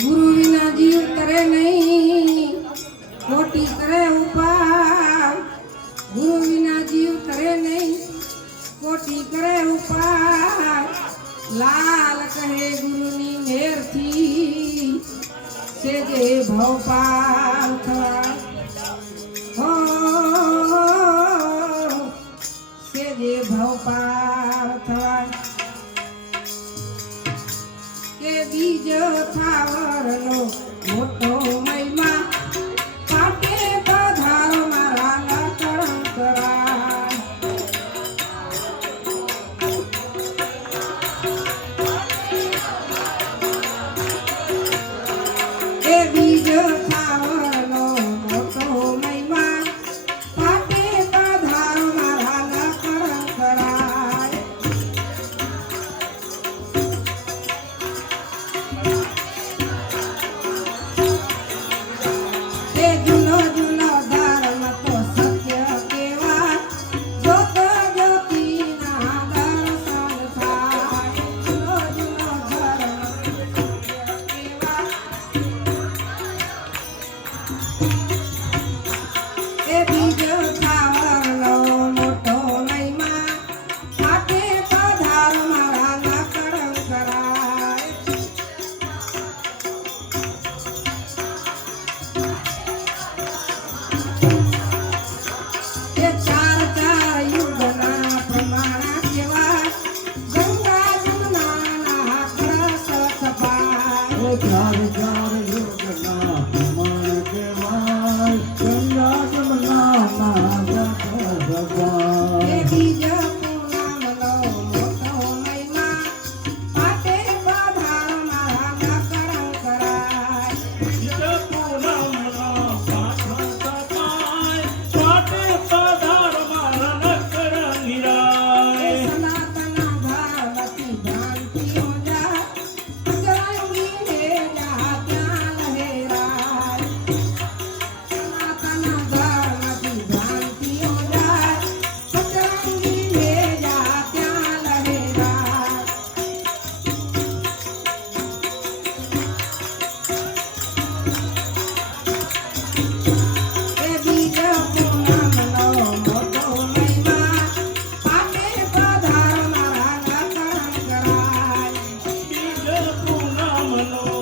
ગુરુ વિના જીવ કરે નહીં, ખોટી કરે ઉપાય. ગુરુ વિના જીવ કરે નહીં, ખોટી કરે ઉપાય. લાલ કહે ગુરુની મેરથી સેજે ભવપાલ થવા. want ভালো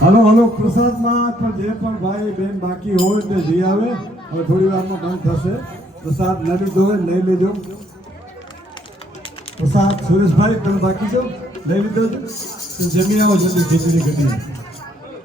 હાલો, હલો, પ્રસાદમાં પણ જે પણ ભાઈ બેન બાકી હોય તે જઈ આવે. હવે થોડી વારમાં બંધ થશે. પ્રસાદ ન લીધો હોય, લઈ લેજો. પ્રસાદ સુરેશભાઈ, તમે બાકી છો? લઈ લીધો જમી આવો, જલ્દી ખીચડી કઢી